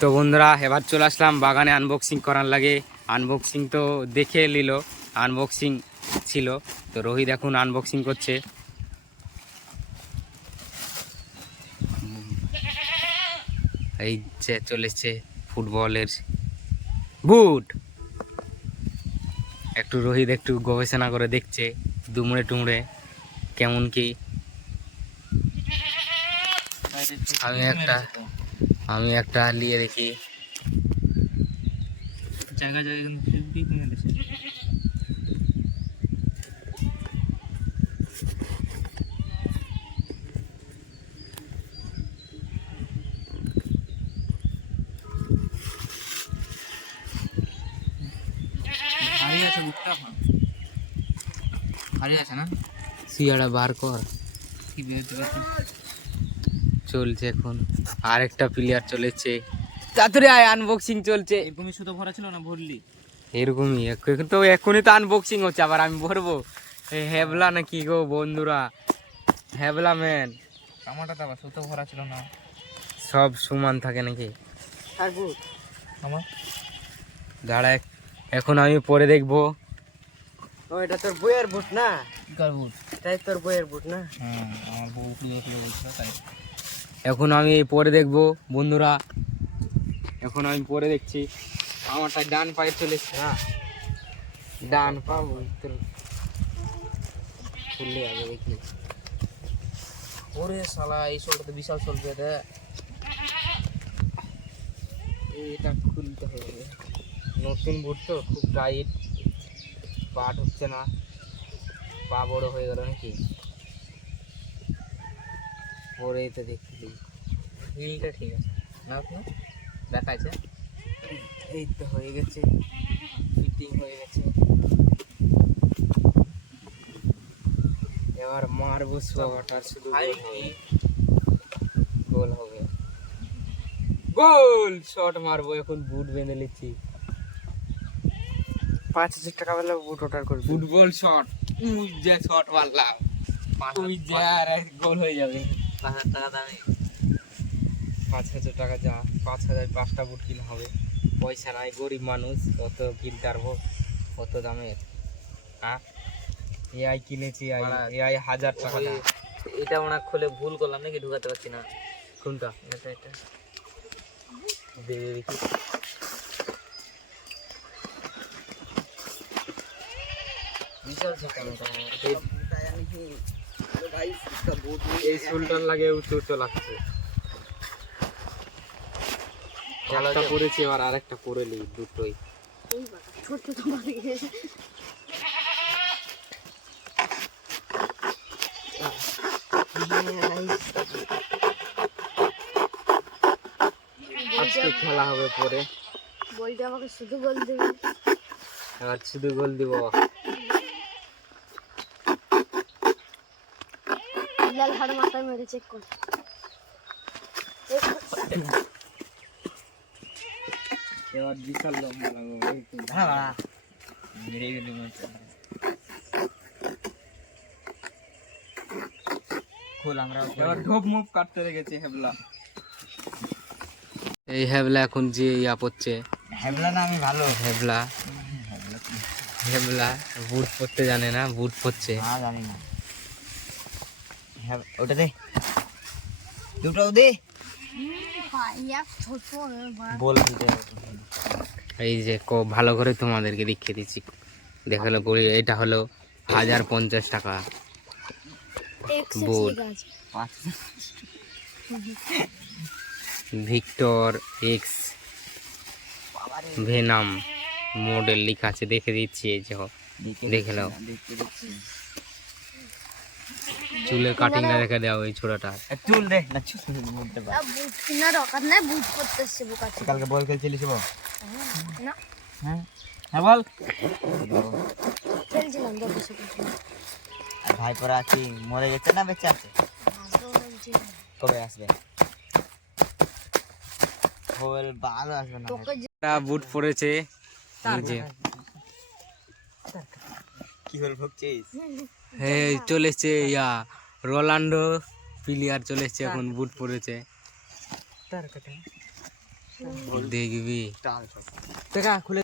তো বন্ধুরা, এবার চলে আসলাম বাগানে আনবক্সিং করার লাগে। আনবক্সিং তো দেখে নিল আনবক্সিং ছিল। তো রোহিত এখন আনবক্সিং করছে। এই যে চলেছে ফুটবলের বুট একটু রোহিত একটু গবেষণা করে দেখছে, দুমড়ে টুমড়ে কেমন কি। আমি একটা আমি একটা নিয়ে দেখি। জায়গা জায়গা কিন্তু হেভি কমে গেছে। ভারী আছে বুকটা ভারী আছে না? সিয়াটা বার কর। কি বেরোতে পারছে? চলছে এখন। আরেকটা প্লেয়ার চলেছে। তাড়াতাড়ি আয় আনবক্সিং চলছে। এরকমই সুতো ভরা ছিল না ভরলি? এরকমই এখন তো এখনই তো আনবক্সিং হচ্ছে আবার আমি ভরবো। এই হ্যাবলা নাকি গো বন্ধুরা। হ্যাবলা ম্যান আমারটা তো আবার সুতো ভরা ছিল না। সব সমান থাকে নাকি? আর বুট আমার? দাঁড়া এখন আমি পরে দেখব। ও এটা তোর বইয়ের বুট না? কার বুট এটাই তোর বইয়ের বুট না? হ্যাঁ আমার বউ খুলে খুলে বলছিল তাই। এখন আমি পরে দেখব, বন্ধুরা। এখন আমি পরে দেখছি। আমারটা ডান পায়ে চলেছে না? ডান পা খুললে আগে দেখি। ওরে শালা, এই শোলটা তো বিশাল শোল রে এটা। খুলতে হবে। নতুন বুট তো, খুব টাইট। পা ঢুকছে না। পা বড় হয়ে গেল নাকি? পরেই তো দেখছি হিলটা ঠিক আছে। না আপনার দেখাচ্ছে এই তো হয়ে গেছে। ফিটিং হয়ে গেছে। এবার মারবো শট শুধু গোল হবে। গোল হবে। গোল! শট মারবো এখন বুট বেঁধে নিচ্ছি। পাঁচ হাজার টাকা বেলা বুট অর্ডার করবি। Football shot. উই যে শট মারলাম। উই যে আর গোল হয়ে যাবে। পাঁচ হাজার টাকা দামে। পাঁচ হাজার টাকা যা পাঁচ হাজার পাঁচটা বুট কিনা হবে। পয়সা নাই গরিব মানুষ অত কিনতে পারব কত দামের হ্যাঁ এআই কিনেছি। এআই হাজার টাকা এটা মনে খুলে ভুল করলাম নাকি ঢুকাতে পারছি না? কোনটা? এটা এটা। দেখি। বিশাল ছোট এই সোলটার লাগে উঁচু উঁচু লাগছে। একটা পরেছি এবার আরেকটা পরে নি দুটোই। আজকে খেলা হবে পরে। বলতে আমাকে শুধু গোল দেবে। এবার শুধু গোল দিব। বিলাল হাড় মাথায় মেরে চেক কর। এবার বিশাল লম্বা লাগবে এই মেরে গেলি মনে হচ্ছে। খোল আমরা এবার ঢোপ মুপ কাটতে রেখেছে হেবলা। এই হেবলা এখন যে ইয়া পড়ছে। হ্যাবলা না আমি ভালো। হেবলা। হেবলা বুট পরতে জানে না বুট পরছে না জানি না। হ্যাঁ ওটা দে। দুটো দে। বল এই যে ক- ভালো করে তোমাদেরকে দেখিয়ে দিচ্ছি। দেখাল গড়ি এটা হলো হাজার পঞ্চাশ টাকা। ভিক্টর এক্স ভেনাম মডেল লেখা আছে দেখে দিচ্ছি এই যে দেখে নাও। দেখতে দেখছি চুলের কাটিংটা রেখে দেওয়া ওই ছোড়াটা। চুল দে না চুল বলতে পার বুট কেনার অকাত নাই বুট পরতে এসছে কালকে বল খেলছিলিস বল? না। হ্যাঁ? হ্যাঁ বল। খেলছিলাম বসে বসে আর ভাই পরে আছি মরে গেছে না বেঁচে আছে? কবে আসবে? বল ভালো আসবে না তোকে একটা বুট যে। কি হল ভুগছিস? এই চলে এসছে ইয়া রোনাল্ডো প্লেয়ার চলে এসছে এখন বুট পরেছে দেখবি। টাকা খুলে